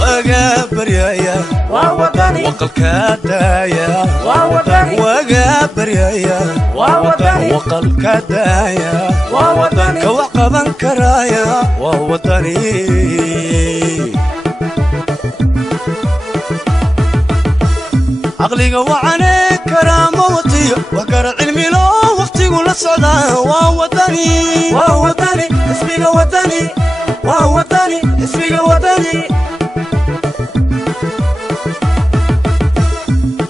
وقابريايا ووطني وقلكادايا ووطني وقابريايا ووطني وقلكادايا ووطني كوقبا كرايا ووطني عقلي وعني كرامة وطية وقرع علمي لو وقتي قول الصعداء ووطني ووطني اسمي وطني ووطني اسمي وطني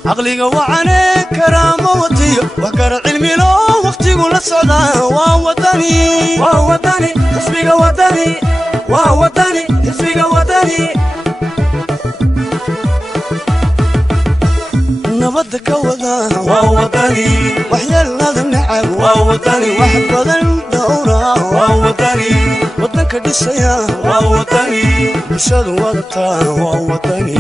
عقلي وعني كرامة وطية وقرع علمي لو وقتي قول الصعداء ووطني ووطني اسمي وطني ووطني اسمي وطني نبضك وذا ووطني وحيا هذا النعم ووطني واحد بدل دورة ووطني وطنك دسيا ووطني بشاد وضطا ووطني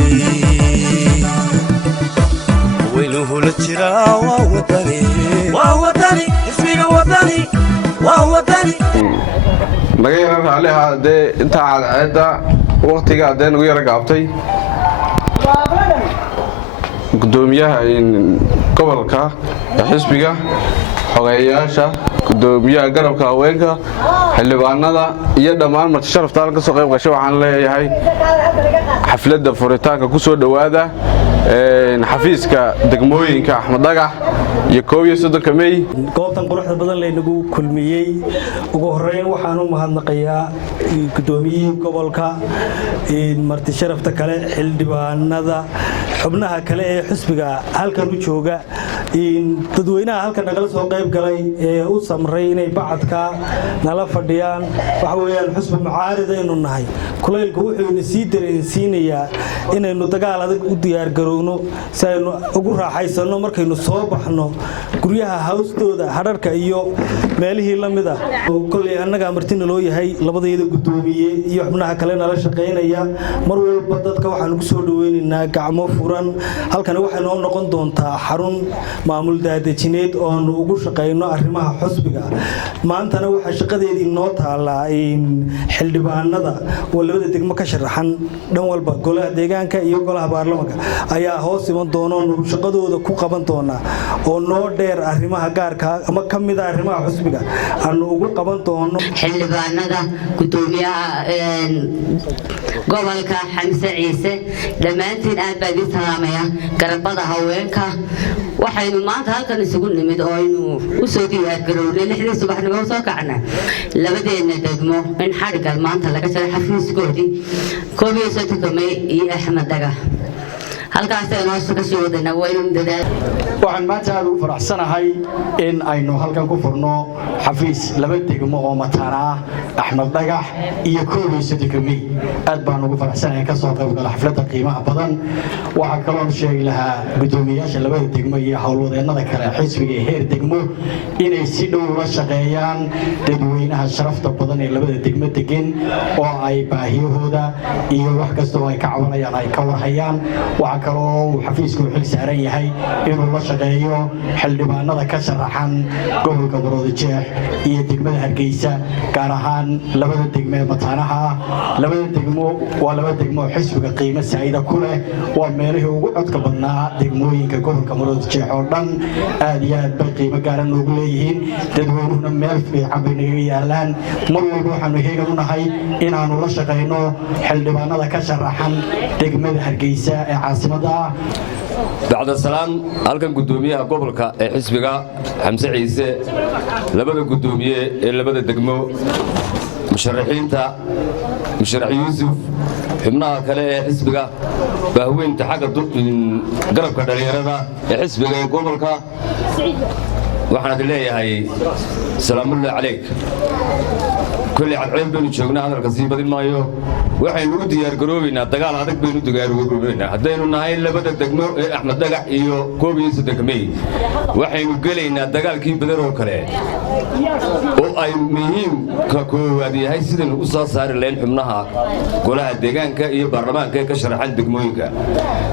وينه للترا ووطني ووطني اسمي وطني ووطني laga yaran raaliha dee inta cadceeda waqtiga dee nagu yara gaabtay gudoomiyaha gobolka xisbiga xogeeyaasha gudoomiyaha garabka haweenka xildhibaanada iyo dhammaan marti sharafta halka soo qayb gashay waxaan leeyahay xafladda furitaanka ku soo dhawaada xafiiska degmooyinka Axmed Dhagax iyo 31 May goobtan quruxda badan leenagu kulmiyay ugu horeyn waxaan u mahadnaqayaa gudoomiyaha gobolka marti sharafta kale xildhibaanada xubnaha kale ee xisbiga halkan u jooga dadweynaha halkan nagala soo qayb galay ee u samray inay bacadka nala fadhiyaan waxa weeyaan xisbi mucaarad aynu nahay kuleylku wuxuu sii dareensiinayaa inaynu dagaal adag u diyaar garowno si aynu ugu raaxaysano markaynu soo baxno guryaha hoostooda hadharka iyo meelihii la mid ah kulay annaga martina loo yahay labadayada gudoomiye iyo xubnaha kale nala shaqeynaya mar walba dadka waxaan ugu soo dhaweynaynaa gacmo furan halkan waxay noo noqon doontaa xarun maamul daadajineed oo aanu ugu shaqeyno arrimaha xusbiga maantana waxa shaqadeedii noo taalaa xildhibaanada oo labada degmo ka sharaxan dhan walba golaha deegaanka iyo golaha baarlamaanka ayaa hoos iman doona oo shaqadooda ku qaban doona oo noo dheer arrimaha gaarka ama kamida arrimaha xusbiga aanu ugu qaban doono xildhibaanada gudoomiyaha gobolka Xamse Ciise dhamaantiin aad baan idin salaamaya garabada haweenka waxaynu maanta halkan isugu nimid oo aynu u soo diyaar garownay 6 subaxnimo soo kacna labadeena degmo in xariga maanta laga soo xafiiskoodii 31 May iyo Axmed Dhagax halkaas aynu ka soo wadana waynu dadaal waxaan maanta aad ugu faraxsanahay in aynu halkan ku furno xafiis laba degmo oo mataana Axmed Dhagax iyo 31 May aad baan ugu faraxsanahay ka soo qayb galay xafladda qiimaha badan waxa kale oo sheegi lahaa gudoomiyaasha labada degmo iyo howlwadeennada kale xisbiga heer degmo inay si dhow la shaqeeyaan dadweynaha sharafta badan ee labada degmo degan oo ay baahiyahooda iyo wax kasta oo ay ka cabanayaan ay ka warhayaan waxa kale oo xafiisku xil saaran yahay inuu la shaqeeyo xildhibaanada ka sharaxan gobolka Maroodijeex iyo degmada Hargeysa gaar ahaan labada degmo ee mataanaha labada degmo waa laba degmo xisbiga qiimo saayida ku leh waa meelihii ugu codka badnaa degmooyinka gobolka Maroodijeex oo dhan aad iyo aad bay qiimo gaar ah ugu leeyihiin dadweynuhuna meel fiican bay naga yaalaan mar walba waxaanu heegan u nahay inaanu la shaqeyno xildhibaanada ka sharaxan degmada Hargeysa ee caasimada بعد السلام halkan gudoomiyaha gobolka ee xisbiga Xamse Ciise labada gudoomiye ee labada degmo musharaxiinta musharax Yuusuf xubnaha kale ee xisbiga bahweynta xagga garabka dhalinyarada ee xisbiga ee gobolka waxaan leeyahay salaamu alayk kulli cadceyn baynu joognaa hadalka sii badin maayo waxaynu u diyaar garoobaynaa dagaal adag baynu diyaar garoobaynaa haddaynu nahay labada degmo ee Axmed Dhagax iyo 31 May waxaynu galeynaa dagaalkii badar oo kale oo ay muhiim ka koowaad yahay sidaan u soo saari lahayn xubnaha golaha deegaanka iyo baarlamaanka ee ka sharaxan degmooyinka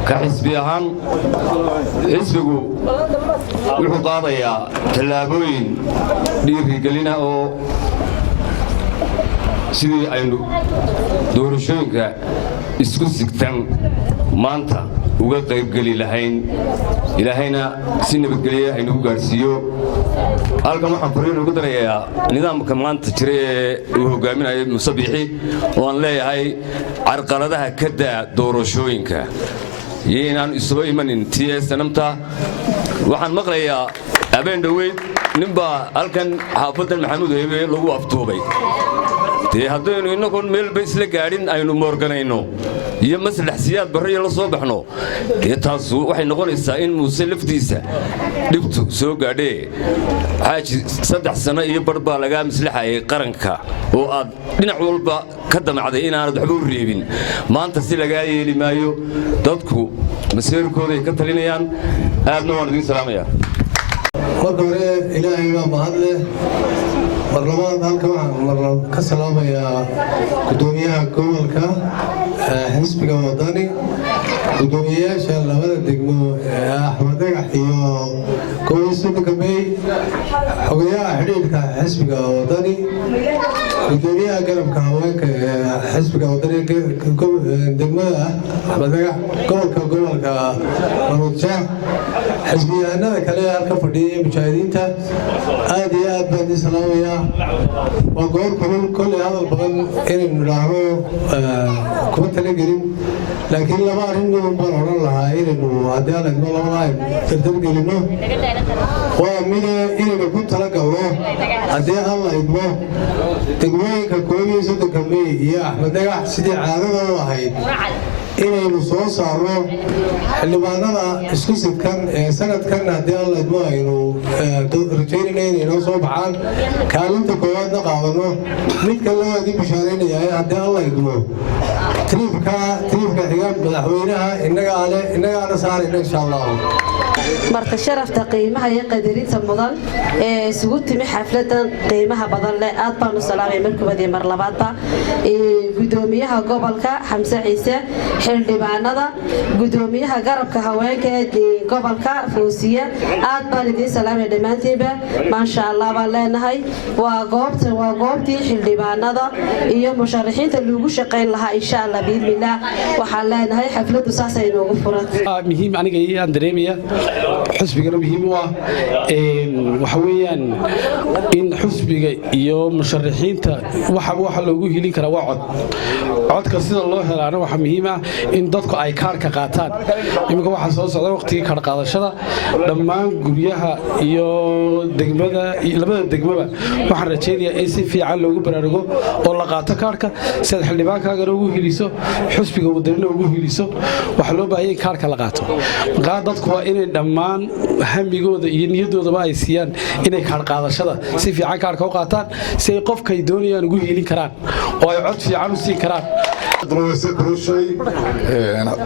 ka xisbi ahaan xisbigu wuxuu qaadayaa tallaabooyin dhiirigelin oo sidii aynu doorashooyinka isku sigtan maanta uga qaybgeli lahayn ilaahayna si nabadgelya aynugu gaarsiiyo halkan waxaan fariin ugu darayaa nidaamka maanta jira ee uu hogaaminayo Muuse Biixi oo aan leeyahay carqaladaha ka daa doorashooyinka inaan isugu imanin TSNMta waxaan maqlayaa habeen dhaweyd ninbaa halkan xaafadan Maxamuud Haybe lagu aftuubay haddaynu innagoon meelba isla gaadhin aynu moorganayno iyo maslax siyaad barriya la soo baxno taasu waxay noqonaysaa in Muuse laftiisa dhibtu soo gaadhee xaaji 3 sano iyo bar baa laga maslaxayay qaranka oo aad dhinac walba ka damacday inaanad waxba u reebin maanta si laga yeeli maayo dadku masiirkooda ka talinayaan aadna waan idin salaamayaa marka hore ilaahay baa mahad leh marlabaad halkan waxaan ka salaamayaa gudoomiyaha gobolka xisbiga wadani gudoomiyayaasha labada degmo Axmed Dhagax iyo Kooyisada Kamey xogayaha xidhiidhka xisbiga wadani gudoomiyaha garabka haweenka xisbiga wadani degmada Axmed Dhagax gobolka Maroodijeex xisbiyahanada kale halka fadhiya mujaahidiinta aad iyo aad baan idin salaamayaa waa goor kulli hadal badan inaynu nidhaahno kuma talagelin laakiin laba arrin baan odhan lahaa inaynu haddii aan idmo labada aynu dardargelinno waa mida inaynu ku talagalno haddii aan la idmo degmooyinka Kooyisada Kamey iyo Axmed Dhagax sidii caadada u ahayd inaynu soo saarno xildhibaanada isku sidkan ee sanadkan haddii aan la idmo aynu rajaynayna inay noo soo baxaan kaalinta koowaadna qaadano mid kale waa idin bishaaraynayaa haddii aan la idmo triibka xiga madaxweynaha innagaana saarayna insha allahu marka sharafta qiimaha iyo qadarinta mudan ee isugu timi xafladan qiimaha badan leh aad baan u salaamay markooda iyo mar labaadba gudoomiyaha gobolka Xamse Ciise xildhibaanada gudoomiyaha garabka haweenka ee gobolka Fuusiya aad baan idin salaamay dhamaantiiba ma sha Allah baan leenahay waa goobtii xildhibaanada iyo musharaxiinta lagu shaqeyn lahaa insha Allah biidmillah waxaan leenahay xafladu saasay noogu furan muhiim aniga iyo aan dareemaya xisbigana muhiim u ah waxa weeyaan in xisbiga iyo musharaxiinta waxa loogu helin kara waa codka sida loo helaana waxa muhiim ah in dadku ay kaarka qaataan imika waxa soo socda waqtiga kaar qaadashada dhammaan guryaha iyo degmada labada degmaba waxaan rajaynayaa in si fiican loogu baraarugo oo la qaato kaarka sida xildhibaankaaga ugu heliso xisbiga wadana ugu heliso waxa loo baahan yahay kaarka la qaato qaar dadku waa inay dhammaan hamigooda iyo niyadoodaba ay siiyaan inay kaar qaadashada si fiican kaarka u qaataan si ay qofkay doonayaan ugu helin karaan oo ay cod fiican u siin karaan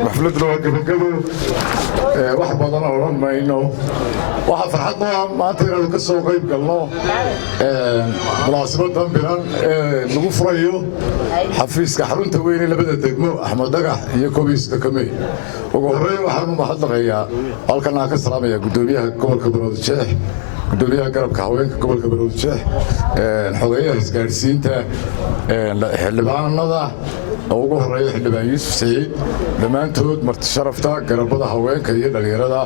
xafladuna waa gabagabo wax badan odhan mayno waxaa farxad noo maanta inaanu ka soo qayb galno munaasabadan bilan ee lagu furayo xafiiska xarunta weyne labada degmo Axmed Dhagax iyo Kooyisada Kamey ugu horreyn waxaan u mahadnaqayaa halkan aan ka salaamayaa gudoomiyaha gobolka Maroodijeex gudoomiyaha garabka haweenka gobolka Maroodijeex xogayaha isgaarsiinta xildhibaanada ugu horeeya xildhibaan Yuusuf Saciid dhammaantood marti sharafta garabada haweenka iyo dhalinyarada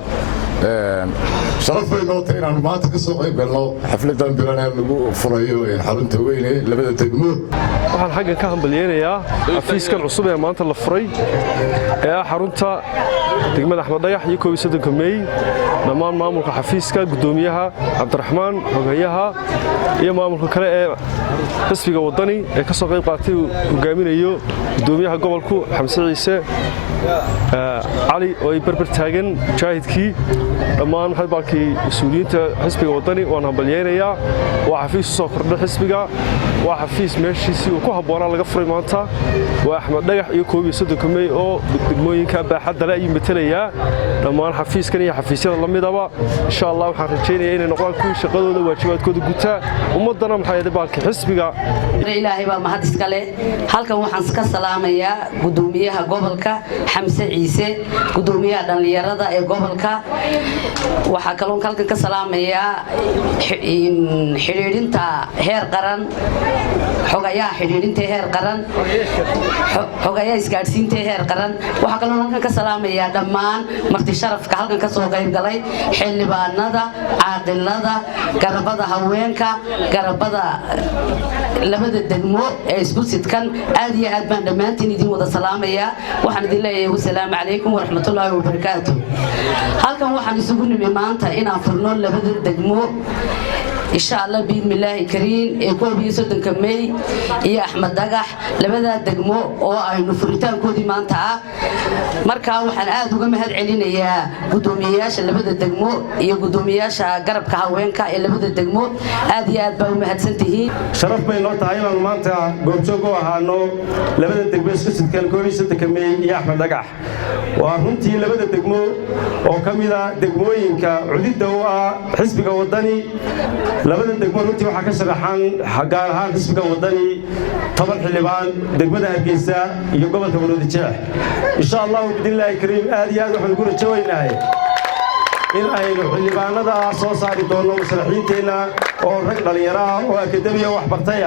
sharaf bay noo tahay inaanu maanta ka soo qayb galno xafladan bilan ee lagu furayo xarunta weyne labada degmo waxaan xaggan ka hambalyeeynaya xafiiskan cusub ee maanta la furay ee xarunta degmada Axmed Dhagax iyo Kooyisada Kamey dhammaan maamulka xafiiska gudoomiyaha Cabdiraxmaan xogayaha iyo maamulka kale ee xisbiga wadani ee ka soo qayb qaatay hogaaminayo gudoomiyaha gobolku Xamse Ciise cali oo ay barbar taagan mujaahidkii dhammaan xilbaalkii mas'uuliyiinta xisbiga wadani waan hambalyeeynaya waa xafiis soo kordhay xisbiga waa xafiis meeshiisii uu ku habboonaa laga furay maanta waa Axmed Dhagax iyo Kooyisada Kamey oo degmooyinka baaxadda leh ay matalayaa dhammaan xafiiskan iyo xafiisyada la midaba insha Allah waxaan rajaynayaa inay noqdaan kuwii shaqadooda waajibaadkooda gutaa ummadana maxay baalkii xisbiga ilaahay baa mahad iska leh halkan waxaan ka salaamayaa gudoomiyaha gobolka Xamse Ciise gudoomiyaha dhalinyarada ee gobolka waxa kaloon halkan ka salaamayaa xiriirinta heer qaran xogayaa xiriirinta heer qaran xogayaa isgaarsiinta heer qaran waxa kaloon halkan ka salaamayaa dhammaan marti sharafka halkan ka soo qayb galay xildhibaanada caaqilada garabada haweenka garabada labada degmo ee isku sidkan aad iyo aad baan dhamaantiin idin wada salaamayaa waxaan idin leeyahay wassalaamu calaykum waraxmatullaahi wabarakaatuh halkan waxaan isugu nimi maanta inaan furno labada degmo insha Allah biidmillaahi kariin ee koobiyo soddonka May iyo Axmed Dagax labada degmo oo aynu furitaankoodii maanta marka waxaan aad uga mahad celinayaa gudoomiyaasha labada degmo iyo gudoomiyaasha garabka haweenka ee labada degmo aad iyo aad baa u mahadsantihiin sharaf bay noo tahay inaan maanta goobjoog u ahaano labada degmo isku sidkan koobiyo soddonka May iyo Axmed Dagax waa runtii labada degmo oo kamida degmooyinka cudida u ah xisbiga wadani labada degmo runtii waxa ka sharaxan gaar ahaan xisbiga wadani 10 xildhibaan degmada Hargeysa iyo gobolka Maroodijeex insha Allah bidillaahi kariim aad iyo aad waxaan ku rajaynahay in aynu xildhibaanada soo saari doono musharaxiinteena oo rag dhalinyaro ah oo akademiya wax bartay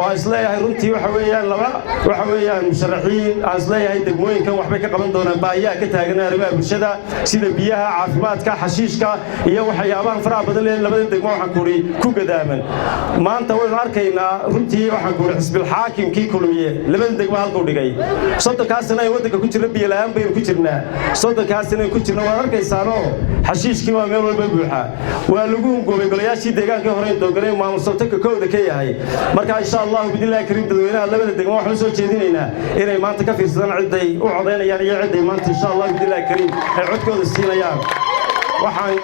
oo isleeyahay runtii waxa weeyaan musharaxiin isleeyahay degmooyinkan waxbay ka qaban doonaan baahiyaha ka taagan arrimaha bulshada sida biyaha caafimaadka xashiishka iyo waxyaabaha faraha badan ee labada degmo waxaan ku gadaaman maanta waynu arkaynaa runtii waxaan ku xisbil xaakimkii kulmiye labada degmo halkuu dhigay soddonkaasna ay wadanka ku jirna biyo la'aan baynu ku jirnaa soddonkaasna ku jirna waan arkaysaano xashiishkii waa meel walba buuxa waa lagu goobay golayaashii deegaanka hore doogay maamul sabtaka kooda ka yahay marka insha Allah bidillaahi kariim dadweynaha labada degmo waxaan soo jeedinaynaa inay maanta ka fiirsadaan ciday u codeynayaan iyo ciday maanta insha Allah bidillaahi kariim ay codkooda siinayaan waxaan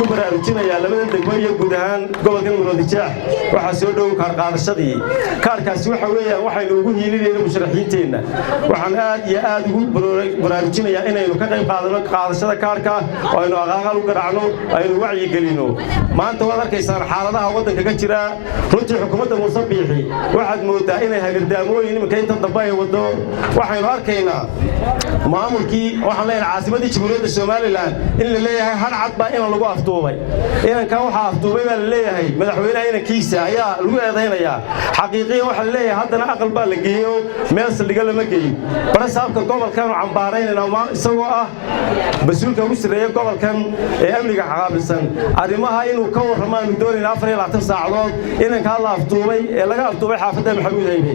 ku baraarujinayaa labada degmo iyo guud ahaan gobolka Maroodijeex waxa soo dhow kaar qaadashadii kaarkaasi waxa weeyaan waxaynu ugu hiilinayno musharaxiinteena waxaan aad iyo aad ugu baraarujinayaa inaynu ka qayb qaadano qaadashada kaarka oo aynu aqaaqal u garaacno aynu wacyi gelino maanta waad arkaysaan xaaladaha wadanka ka jira runtii xukuumadda Muuse Biixi waxaad moodaa inay hagardaamooyin iminka inta dambe ay wado waxaynu arkaynaa maamulkii waxaan leeyahay caasimadii Jamhuuriyadda Soomaaliland in la leeyahay hal cad baa in lagu afduubay inankan waxa afduubay baa la leeyahay madaxweynaha inankiisa ayaa lagu eedeynayaa xaqiiqiyan waxa la leeyahay haddana aqal baa la geeyo meel saldhiga lama geeyo barasaabka gobolkan cambaaraynayna isagoo ah mas-uulka ugu sarreeya gobolkan ee amniga xaqaabilsan arrimaha inuu ka warramaanu doonayna 24 saacadood inankaa la afduubay ee laga afduubay xaafadda Maxamuud Haybe